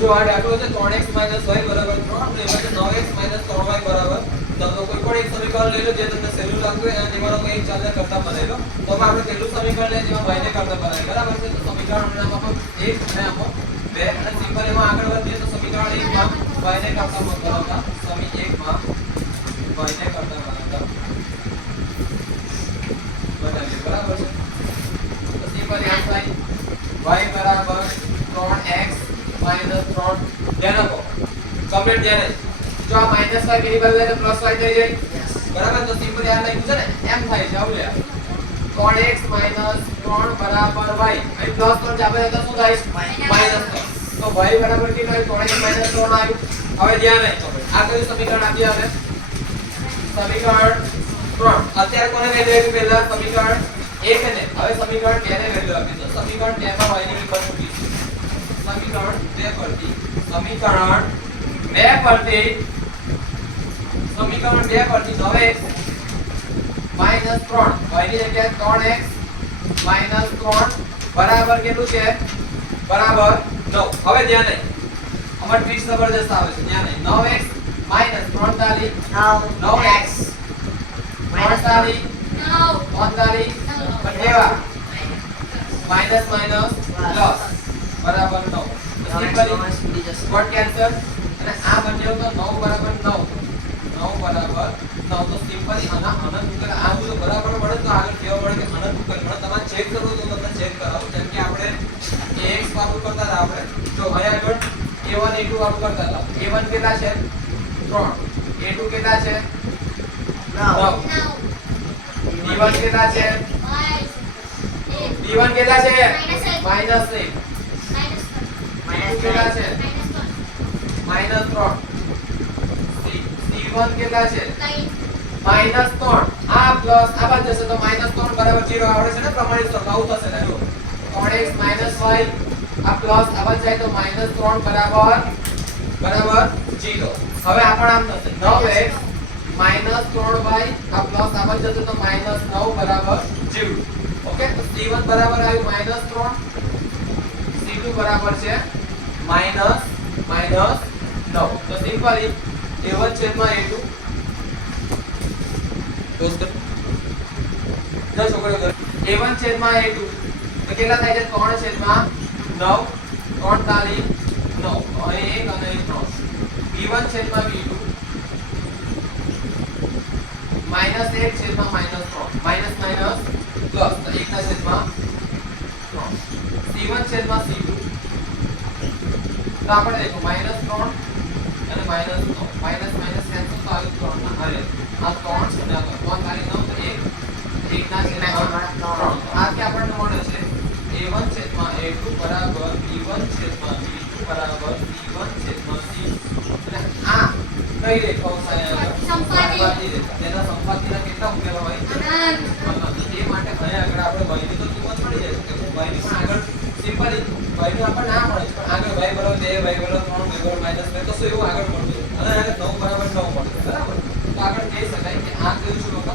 જો આ દાખલો છે 3x y 3 બરાબર 3 અને એમાં 9x 3y બરાબર. કોઈ પણ એક સમીકરણ લઈ લો જે તમને સહેલું લાગતું અને જેમાં કોઈ એક કરતા બનાવી લો. તો આપણે પહેલું સમીકરણ લઈએ જેમાં y ને કરતા બનાવી બરાબર છે? તો સમીકરણ આપણે આમાં 1 અને 2 અને સિમ્પલ એમાં આગળ વધીએ તો સમીકરણ 1 માં y ને કરતા બનાવતા. સમી 1 માં y ને કરતા બનાવતા. બનાવીએ. બરાબર છે? તો સિમ્પલ યાદ થાય. y બરાબર 3x 3 ધ્યાન આપો. જો આ માઇનસ બાજુ પ્લસ y થઈ જાય. બરાબર? તો યાદ લખ્યું છે ને? થાય છે. આવું લે. 3x 3 બરાબર y? પ્લસ 3 ચાપે તો શું થાય? માઇનસ તો y બરાબર કેટલું આવ્યું? 3x 3 આવ્યું? હવે ધ્યાન રાખજો. આ કયું સમીકરણ આપ્યું હવે સમીકરણ 3 અત્યારે કોને વેલ્યુ આપ્યું પહેલા? સમીકરણ 1 ને હવે સમીકરણ 2 ને વેલ્યુ આપી તો સમીકરણ 2 માં y ની કિંમત મૂકી સમીકરણ 2 પરથી સમીકરણ 2 પરથી સમીકરણ 2 પરથી 9x 3 y ની જગ્યાએ 3x 3 બરાબર કેટલું છે? બરાબર 9 હવે ધ્યાન નહીં અમાર ટ્રીક જબરજસ્ત આવે છે. ધ્યાન નહીં 9x 43 9x 43 43 બંનેવા minus minus plus બરાબર 9 સિમ્પલી સ્ક્વોટ કેન્સલ અને આ બંનેઓ તો 9 બરાબર 9 9 બરાબર 9 તો સિમ્પલી આના અનંત ઉકેલ આ બધું બરાબર મળે તો આગળ કેવા મળે કે અનંત ઉકેલ મળે. તમારે ચેક કરવું તો તમને ચેક કરાવો. જેમ કે આપણે ax વાળું કરતા હતા આપણે. જો અહીંયા આગળ a1 a2 વાળું કરતા હતા. A1 કેટલા છે? 3 a2 કેટલા છે? 9 b1 કેટલા છે? B1 કેટલા છે? માઇનસ કેટલા છે? માઇનસ 3 c1 કેટલા છે? માઇનસ 3 આ પ્લસ આ જશે તો માઇનસ 3 બરાબર 0 આવડે છે ને? પ્રમાણિત સ્વરૂપ આવું થશે ને જો. 3x માઇનસ y આ પ્લસ આ બાદ જાય તો માઇનસ 3 બરાબર બરાબર 0 હવે આ આમ થશે. 9x માઇનસ 3y આ પ્લસ આ બાદ જશે તો માઇનસ 9 બરાબર 0 ઓકે તો c1 બરાબર આવ્યું માઇનસ 3 c2 બરાબર છે માઇનસ માઇનસ નવ. તો સિમ્પલી a1 છેદમાં એ ટુ. ઘરે. a1 છેદમાં a2 તો કેટલા થાય છે? 3 છેદમાં 9 3 તાલી નવ. અહીં એક અને અહીં 3 b1 છેદમાં b2 માઇનસ એક છેદમાં માઇનસ ત્રણ. Minus minus plus. તો 1 ના છેદમાં 3 c1 છેદમાં c2 તો આપણે દેખો માઇનસ 3 અને માઇનસ 9 માઇનસ માઇનસ કેન્સલ તો આવ્યું 3 ના. આ ત્રણ છે ને આ 3 તારી 9 તો 1 1 ના છેદમાં 3 તો આથી આપણને મળે છે? A1 છેદમાં a2 બરાબર b1 છેદમાં b2 બરાબર c1 છેદમાં c. અને આ કઈ રેખાઓ છે? સંપાતી. તેના સંપાતીના કેટલા ઉકેલો હોય? એ માટે અહીંયા આગળ આપણે y ની તો કિંમત મળી જાય. છે કે y ની આગળ સિમ્પલી y નું આપણને ના મળે. છે y બરાબર 2 y બરાબર 3 y બરાબર માઇનસ 2 કશું એવું આગળ મળતું? અને આગળ 9 બરાબર 9 મળશે બરાબર? તો આગળ કહી શકાય કે આ કયું છે લોકો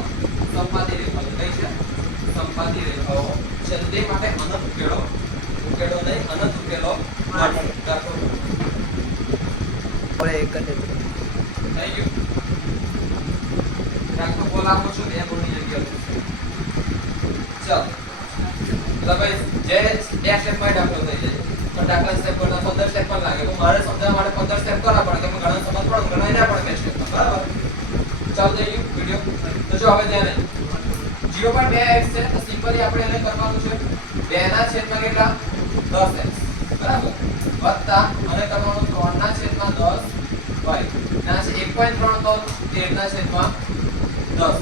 સંપાતી રેખાઓ, કઈ છે? સંપાતી રેખાઓ. છે તે માટે અનંત ઉકેલો. ઉકેલો નહીં, અનંત ઉકેલો મળશે દાખલો થેન્ક યુ દાખલો બોલ આપો છો બે બોલની જગ્યાએ ચાલો એટલે ભાઈ જે બે સ્ટેપમાં દાખલો થઈ જાય પણ દાખલા સ્ટેપ કરતા પંદર સ્ટેપ પણ લાગે તો મારે સમજાવવા માટે પંદર સ્ટેપ કરવા પડે કે ઘણા સમજ પડે ઘણા ના પડે બે સ્ટેપમાં બરાબર ચાલો થઈ ગયું વીડિયો તો હવે ધ્યાન જીરો છે, તો સિમ્પલી આપણે એને કરવાનું છે બે ના છેદમાં કેટલા? દસ એક્સ બરાબર? વત્તા અને કરવાનું ત્રણ ના છેદમાં દસ વાય ના છે, એક પોઈન્ટ ત્રણ તો તેર ના છેદમાં દસ.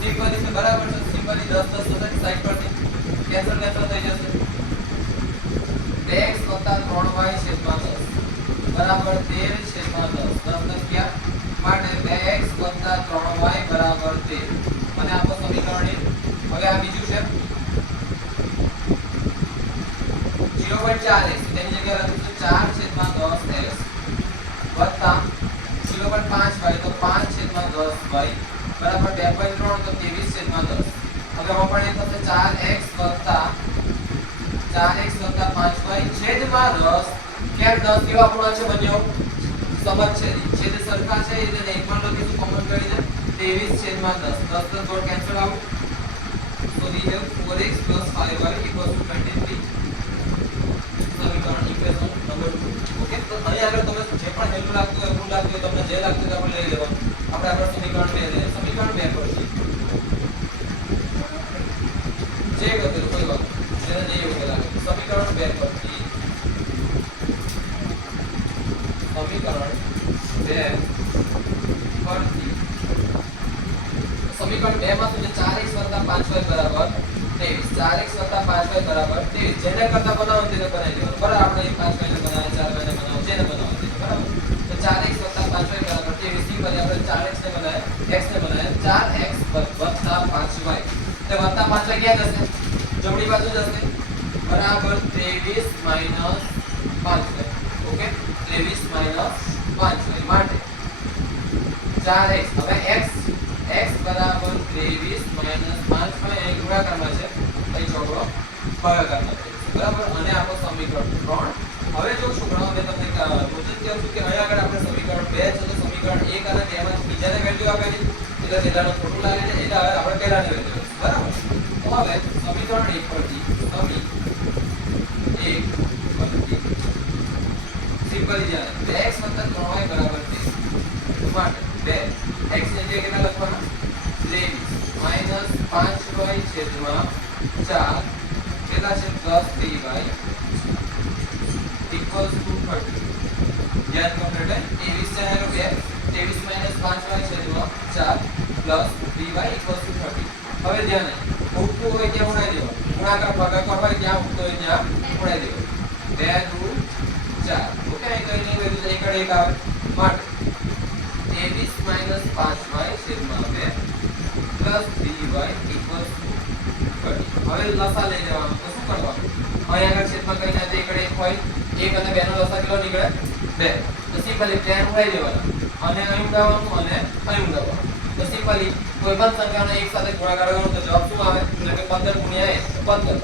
સિમ્પલી છે બરાબર છે સિમ્પલી દસ દસ થશે સાઈડ પરથી કેન્સલ કેન્સલ થઈ જશે. બે એક્સ વત્તા ત્રણ વાય છેદમાં દસ. બરાબર, તેર છેદમાં દસ. દસ દસ ક્યાં? માટે બે એક્સ વત્તા ત્રણ વાય બરાબર તેર. એક. હવે આ બીજું છે. ઝીરો પોઈન્ટ ચાર એક્સ તેની જગ્યાએ લખીશું ચાર છેદમાં દસ એક્સ વત્તા ઝીરો પોઈન્ટ પાંચ વાય. તો પાંચ છેદમાં દસ વાય બરાબર બે પોઈન્ટ ત્રણ તો ત્રેવીસ છેદમાં દસ. હવે હવે પણ થશે ચાર એક્સ વત્તા ચાર એક્સ વત્તા પાંચ વાય છેદમાં દસ. કેમ 10 કેવા પૂર્ણાંક છે બન્યો સમજ છે. છેદ સરખા છે એટલે નહીં પણ લખીશું કોમન કરી દે 23 છેદમાં 10 10 10 જોડ cancel out we have 4x plus 5y equals to 23 સમીકરણ ઇક્વેશન નંબર 2 ઓકે તો અહીં આગળ તમે જે પણ હેલ્પ લાગતું હોય એવું લાગતું હોય તમને જે લાગતું હોય લઈ લેવાનું આપણે આગળ સમીકરણ 2 લઈએ સમીકરણ 2 પરથી જે ગતિ કોઈ વાત નહીં. જેને જે યોગ્ય લાગે સમીકરણ 2 પરથી સમીકરણ 2 પરથી સમીકરણ 2 માં શું છે 4x 5y બરાબર 23 4x 5y બરાબર. 23 જેને કરતા બનાવો તેને બનાવી દેવાનું. બરાબર, આપણે અહીં 5y ને બનાવે 4y ને બનાવો જેને બનાવો તેને બરાબર તો 4x 5y બરાબર. 23 ની બદલે આપણે 4x ને બનાવે x ને બનાવે 4x 5y તો વત્તા 5y ક્યાં જશે? જમણી બાજુ જશે. બરાબર 23 5y ઓકે? 23 5y માટે. 4x હવે x x બરાબર 23 5y અહીં ગુણાકારમાં છે. છોકરો ભાગાકાર છે બરાબર? અને આપણો સમીકરણ 3 હવે જો છોકરાઓ, મેં તમને રોજ કહું છું કે અહીંયા આગળ આપણે સમીકરણ 2 છે, તો સમીકરણ 1 અને 2 માં બીજાને વેલ્યુ આપેલી એટલે પેલાનો ખોટું લાગે છે, એટલે હવે આપણે પહેલાની વેલ્યુ બરાબર? હવે સમીકરણ 1 પરથી સમી 1 પરથી સિમ્પલી જાણે 2x 3y બરાબર 23 માટે 2 x ની જગ્યાએ કેટલા લખવાના? 23 પાંચ 5y છેદમાં 4 કેટલા છે 10 3y equals to 30 યાદ કરો એટલે 23 છે એનો બે, ત્રેવીસ માઇનસ પાંચ વાય છે જુઓ, ચાર પ્લસ 3y equals to 30 હવે ધ્યાન આપો ઉઠતું હોય ત્યાં ઉડાઈ દેવાનું ગુણાકાર ભાગાકાર હોય ત્યાં ઉઠતો હોય ત્યાં ઉડાઈ દેવાનું 2 2 4 ઓકે અહીં કઈ નહીં વેલ્યુ એક એક આવે માટે 23 માઇનસ 5y છેદમાં 2 પ્લસ 3y equals to 30 હવે લસા લઈ લેવાનું તો શું કરવાનું અહીં આગળ છેદમાં કઈ ના એકડે એક હોય એક અને બે નો લસા કેટલો નીકળે બે તો સિમ્પલી પ્લેન ઉડાઈ દેવાના અને અહીં ઉડાવવાનું અને અહીં ઉડાવવાનું તો સિમ્પલી કોઈ પણ સંખ્યાનો એક તો જવાબ શું આવે એટલે કે 15 ગુણ્યા 1 તો 15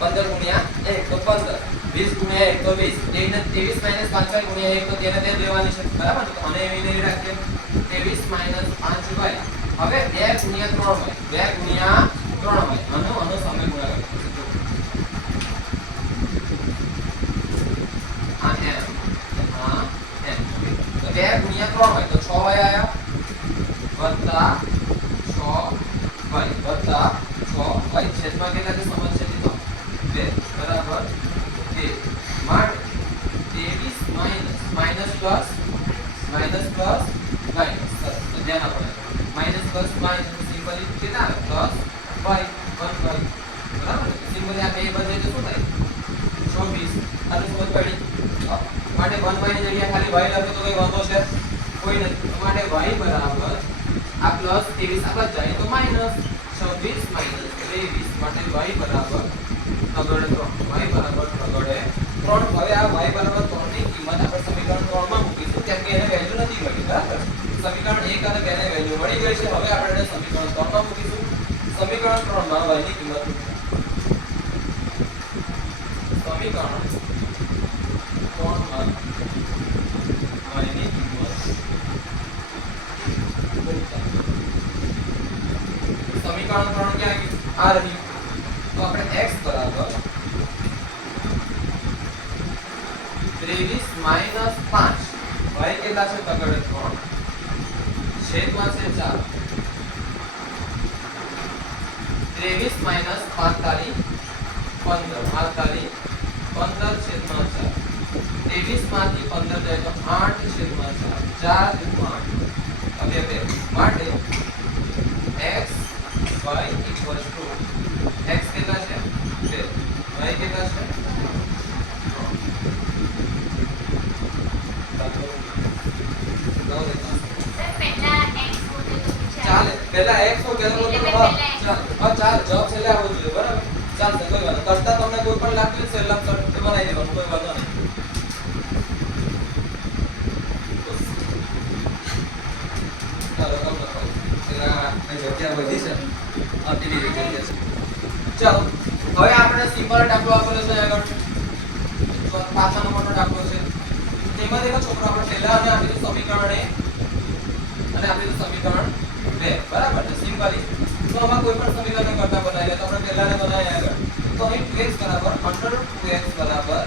15 ગુણ્યા 1 તો 15 20 ગુણ્યા 1 તો 20 એને 23 માઇનસ 5y ગુણ્યા 1 તો તેને તે જ લેવાની છે બરાબર અને એવી નહીં રાખીએ 23 માઇનસ 5y હવે બે ગુણ્યા 3y 2 ગુણ્યા 3y આનો અને સામે ગુણાકાર. આ m આ m તો 2 ગુણ્યા 3y તો 6y આયા. વત્તા 6y વત્તા 6y છેદમાં કેટલા છે? સમજ છે તો 2 બરાબર. 2 માટે 23 minus minus plus minus plus તો ધ્યાન આપો માઇનસ પ્લસ માઇનસ સિમ્પલી કેટલા આવે? પ્લસ વન 1y બરાબર? સિમ્પલી આ બે બધે તો શું થાય? ચોવીસ અને સમજ પડી. માટે 1y ની જગ્યાએ ખાલી વાય લખો તો કઈ વાંધો છે? કોઈ નથી. માટે વાય બરાબર આ પ્લસ 23 આ જાય તો માઇનસ 26 માઇનસ 23 માટે વાય બરાબર તગડે તો વાય બરાબર તગડે ત્રણ. હવે આ વાય બરાબર 3 ની કિંમત આપણે સમીકરણ 3 માં મૂકીશું. કેમ કે એને વેલ્યુ નથી મળી. બરાબર? સમીકરણ એક અને બે ને વેલ્યુ મળી ગઈ છે. હવે આપણે સમીકરણ 3 માં મૂકીશું. સમીકરણ 3 માં y ની કિંમત મૂકીશું. સમીકરણ 3 માં y ની કિંમત મૂકતા. સમીકરણ 3 ક્યાં આવ્યું આ રહ્યું તો આપણે x બરાબર 23 માઇનસ 5 y કેટલા છે તગડે 3 છેદમાં છે 4 23 માઇનસ 5 તારી 15 5 તારી 15 છેદમાં 4 23 માંથી 15 જાય તો 8 છેદમાં 4 4 દુ 8 હવે બે. માટે x y equals to x કેટલા છે? 2 y કેટલા છે? ચાલે. પહેલા એક્સ તો પહેલા x. ચાલ. ચાલ. જવાબ છેલ્લે આવવો જોઈએ. બરાબર? ચાલશે કોઈ વાંધો. કરતા તમને કોઈ પણ લાગતું હોય છેલ્લા બનાવી દેવાનું. કોઈ વાંધો નહીં ચાલો તમને કહું. પેલા આ જગ્યા વધી છે. આટલી બધી ચાલો હવે આપણે સિમ્પલ દાખલો આપેલો છે આગળ. તો પાછળનો મોટો દાખલો એમાં દેખો છોકરો આપણે પહેલા અને આપેલું સમીકરણ એ અને આપેલું સમીકરણ બે. બરાબર છે? સિમ્પલી તો આમાં કોઈ પણ સમીકરણ કરતા બનાવીએ તો આપણે પહેલાને બનાવીએ આગળ. તો અહીં 2x બરાબર અંડર 2x બરાબર.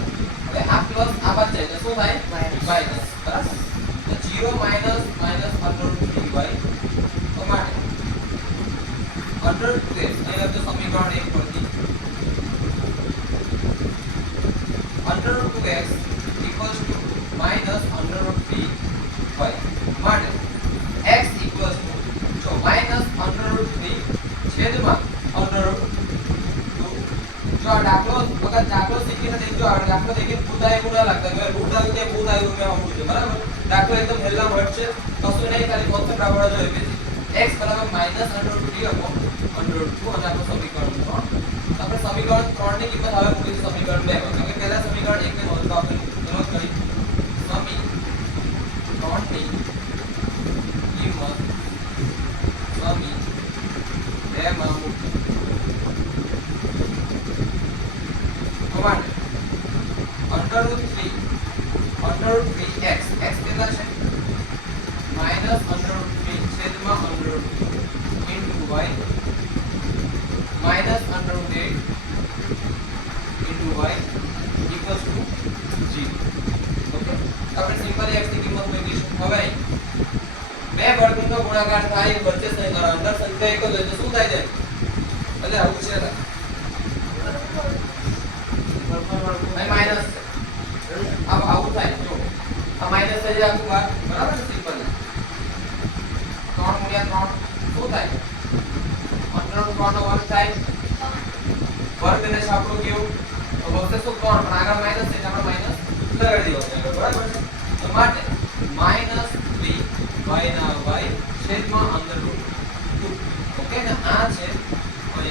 હવે આ પ્લસ આ બાદ જાય તો શું થાય. માઇનસ બરાબર? તો 0 માઇનસ માઇનસ તો માટે અંડર 2x અહીં લખજો સમીકરણ 1 પરથી under 2x equals to minus 1 under root 3 under root 3x x કેટલા છે minus under root 3 છેદમાં under root 2 into y minus under root 8 into y equals to 0 okay આપણે સિમ્પલ x ની કિંમત મૂકીશું હવે બે વર્ગનો ગુણાકાર થાય વર્ચસ્વ અંદર સંખ્યા એક જ હોય તો શું થાય છે એટલે આવું છે થઈ જાય ને 3 ગુણ્યા 3 શું થાય? રૂટ 3 નો વર્ગ થાય. વર્ગ છાપડું કેવું? વખતે શું 3 પણ આગળ માઇનસ બરાબર તો માટે માઇનસ 3 વાય ના રૂટ ઓકે, ને આ છે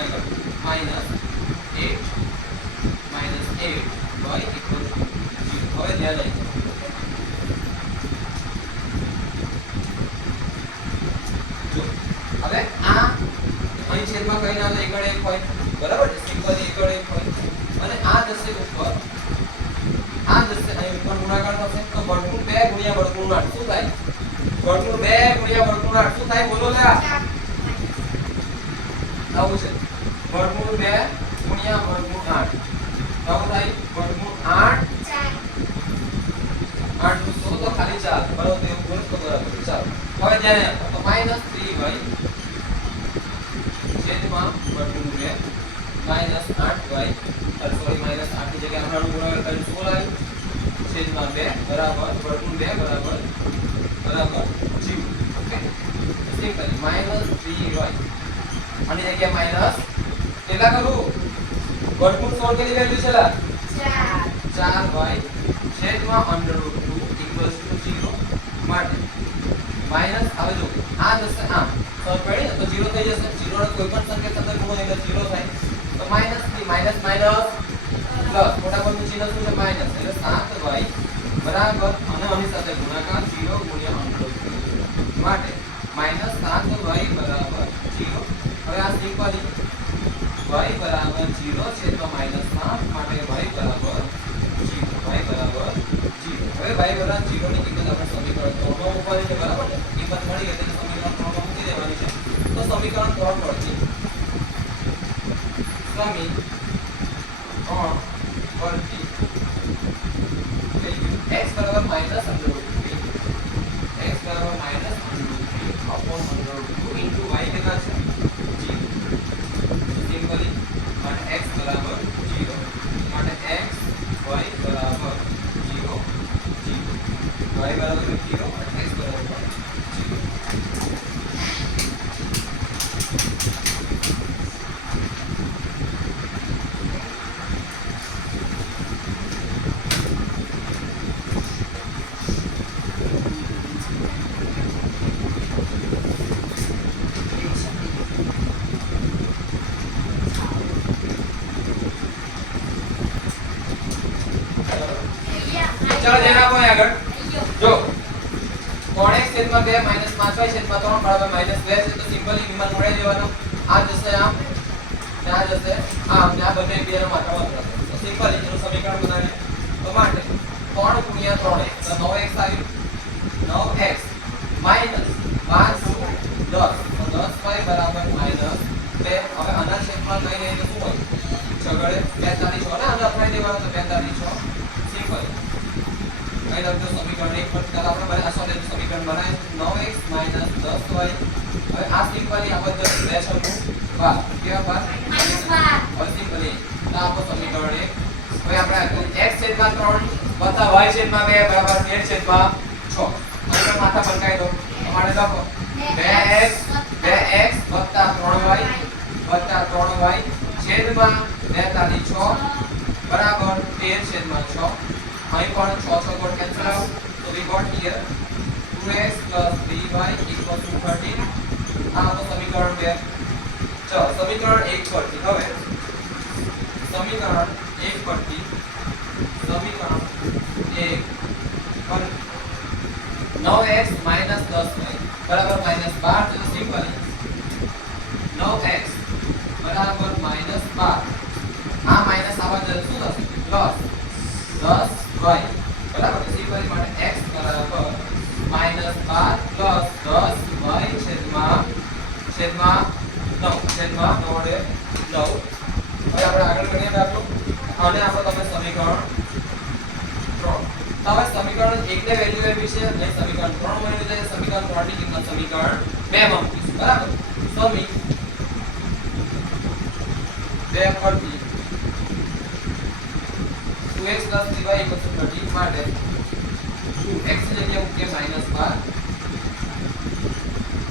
આગળ. Minus eight minus 8 y equal જો હવે આ છેદમાં કઈ ના એકડ એક હોય. બરાબર? સિમ્પલી એકડ એક હોય. અને આ જશે ઉપર, આ જશે અહીં ઉપર ગુણાકાર થશે, તો વર્ગમૂળ 2 ગુણ્યા વર્ગમૂળ 8 શું થાય? વર્ગમૂળ 2 ગુણ્યા વર્ગમૂળ 8 શું થાય? બોલો લે આવું છે. વર્ગમૂળ 2 ગુણ્યા વર્ગમૂળ 8 આવું થાય? વર્ગમૂળ 8 8 નું 100 તો ખાલી ચાલ બરાબર એવું બોલો તો બરાબર. ચાલ. હવે ધ્યાન તો માઇનસ 3y છેદમાં વર્ગમૂળ 2 માઇનસ 8y સોરી માઇનસ 8 ની જગ્યાએ આપણે ગુણાકાર કરીને 16 આવ્યું છેદમાં 2 બરાબર વર્ગમૂળ 2 બરાબર બરાબર 0 ઓકે. સિમ્પલી માઇનસ 3y આની જગ્યાએ માઇનસ કેટલા કરું? વર્ગમૂળ 16 કેટલી વેલ્યુ છે લા 4y છેદમાં અંડર રૂટ 2 ઇક્વલ્સ ટુ 0 માટે. માઇનસ, હવે જો આ જશે આમ સમજ પડી તો 0 થઈ જશે 0 નો કોઈ પણ સંકેત અંદર ગુણો એટલે 0 થાય. તો માઇનસ 3 માઇનસ માઇનસ પ્લસ મોટા પદનું ચિહ્ન શું છે માઇનસ એટલે 7y બરાબર, અને આની સાથે ગુણાકાર 0 ગુણ્યા અંડર રૂટ 2 માટે માઇનસ 7y બરાબર 0 હવે આ સિમ્પલી y બરાબર ઝીરો છે તો માઇનસ સાત માટે y બરાબર 0 y બરાબર 0 હવે y બરાબર ઝીરો ની કિંમત આપણે સમીકરણ 3 માં મૂકવાની છે, બરાબર? કિંમત મળી એટલે સમીકરણ 3 માં મૂકી દેવાની છે. તો સમીકરણ ત્રણ મળશે. સમી 3 પરથી x બરાબર માઇનસ અંડર x બરાબર minus under root 3 upon under root 2 into y છે? 0 સિમ્પલી માટે x બરાબર 0 માટે x y બરાબર 0 0 y બરાબર 0 અને x બરાબર 0 ચાલો ધ્યાન આપો અહીં આગળ જો કોણ x છેદમાં 2 માઇનસ 5y છેદમાં 3 બરાબર માઇનસ 2 છે તો સિમ્પલી કિંમત મળે દેવાનો આ જશે આમ ને આ ને આ બંને એકબીજાના માત્રામાં તો સિમ્પલ એનું સમીકરણ બનાવીએ. તો માટે 3 ગુણ્યા ત્રણ x તો 9x આવ્યું 9x માઇનસ 5 દસ. તો દસ y બરાબર માઇનસ બે. હવે આના છેદમાં લઈ નહીં તો શું હોય? છગડે બેતાલીસ હોય ને આને અપડાઈ દેવાનો, તો બેતાલીસ છો સિમ્પલ કઈ લખજો સમીકરણ એક પર. ચાલો આપણે આ સોલ્વ સમીકરણ બનાવીએ. 9x 10y હવે આ સિમ્પલી આ બધું બે છગડું. બાર. કેવા બાર માઇનસ બાર હવે સિમ્પલી તો આપણો સમીકરણ એક હવે આપણે x છેદમાં 3 વત્તા y છેદમાં 2 બરાબર z છેદમાં 6 અહીં માથા બંકાઈ દો. તમારે લખો. 2x 2x વત્તા 3y વત્તા 3y છેદમાં 42 6 બરાબર 13 છેદમાં 6 અહીં પણ 6 6 ગોળ કેન્સલ આઉટ તો we got here 2x 3y 13 આ તો સમીકરણ 2 ચલો, સમીકરણ 1 પરથી. હવે સમીકરણ 1 પરથી સમીકરણ 1 પર 9x 10y બરાબર માઇનસ 12 તો સિમ્પલ. 9x બરાબર માઇનસ 12 આ માઇનસ આવવા જશે શું થશે પ્લસ 10y બરાબર સિમ્પલ માટે x બરાબર માઇનસ 12 પ્લસ 10y છેદમાં છેદમાં 9 છેદમાં 9 વડે 9 હવે આપણે આગળ કરીએ દાખલો અને આપણે તમે સમીકરણ 3 તો હવે સમીકરણ 1 ને વેલ્યુ એવી છે અને સમીકરણ 3 મળ્યું છે સમીકરણ 3 ની કિંમત સમીકરણ 2 માં મૂકીશું બરાબર સમી 2 પરથી 2x 3y 30 માટે 2x જગ્યાએ મૂકીએ -12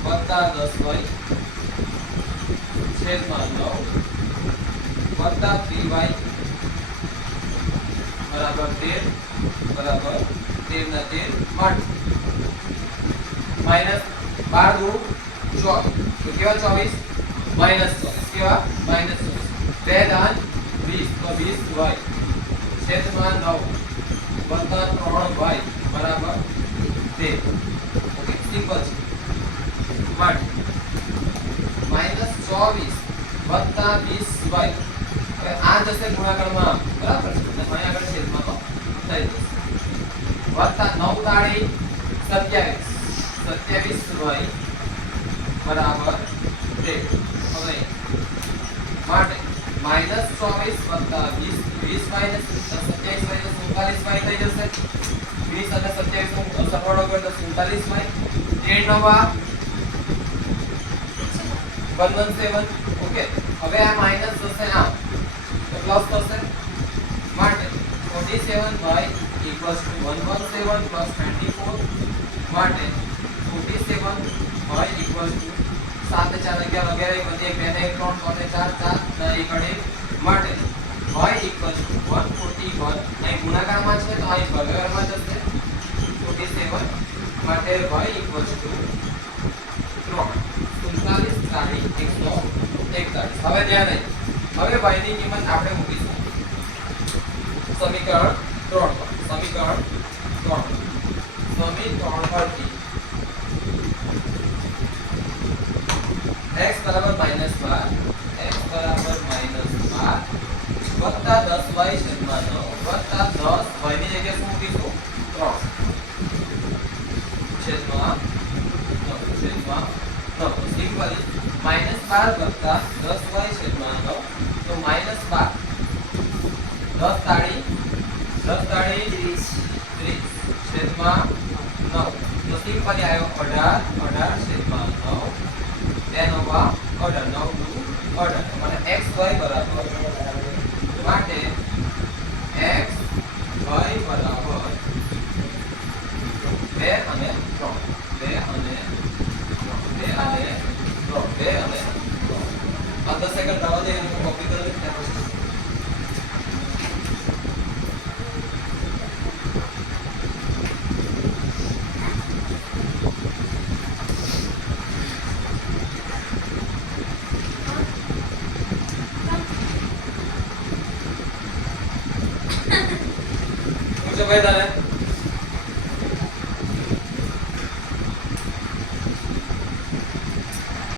વત્તા 10y છેદમાં નવ. વત્તા 3y બરાબર તેર. બરાબર તેર ના તેર આઠ માઇનસ બાર દુ 24 તો કેવા 24 માઇનસ 24 કેવા? માઇનસ 24 બે દાન વીસ. તો વીસ વાય છેદમાં નવ. વત્તા ત્રણ વાય બરાબર? 13 Okay, simple માટે માઇનસ 24 વત્તા 20 y. હવે આ જશે ગુણાકારમાં. બરાબર છે? અને અહીં આગળ છેદમાં તો થઈ જશે. વત્તા 9 તાળી 27 27 y. બરાબર 13 હવે માટે માઇનસ 24 વત્તા 20 20 માઇનસ 27 માઇનસ 47 y થઈ જશે. 20 અને 27 નો સરવાળો કરો તો 47 y 13 નવા 117 ઓકે, હવે આ માઇનસ થશે આમ. તો પ્લસ થશે. માટે 47y 117 24 માટે 47y 7 4 11 વગેરે બધી બે 3 3 4 4 ના એક અડે માટે y 141 અહીં ગુણાકારમાં છે તો અહીં ભાગાકારમાં જશે. 47 માટે y 3 47 તારીખ 141 હવે ધ્યાન, હવે y ની કિંમત આપણે મૂકીશું. સમીકરણ 3 પર, સમીકરણ 3 સમીકરણ પરથી x બરાબર -12 x બરાબર -12 વત્તા 10y છેદમાં 9 વત્તા 10 y ની જગ્યાએ શું મૂકીશું? 3 છેદમાં 9 છેદમાં 9 સિમ્પલી -12 વત્તા 10y છેદમાં 9 તો -12 10 તાળી, દસ તાળી 30 છેદમાં 9 તો આવ્યો 18 18 છેદમાં 9 બે નવા 18 9 દુ 18 અને વાય બરાબર માટે એક્સ y બરાબર બે અને 3 2 અને 3 2 અને 3 2 અને 15 સેકન્ડ રવા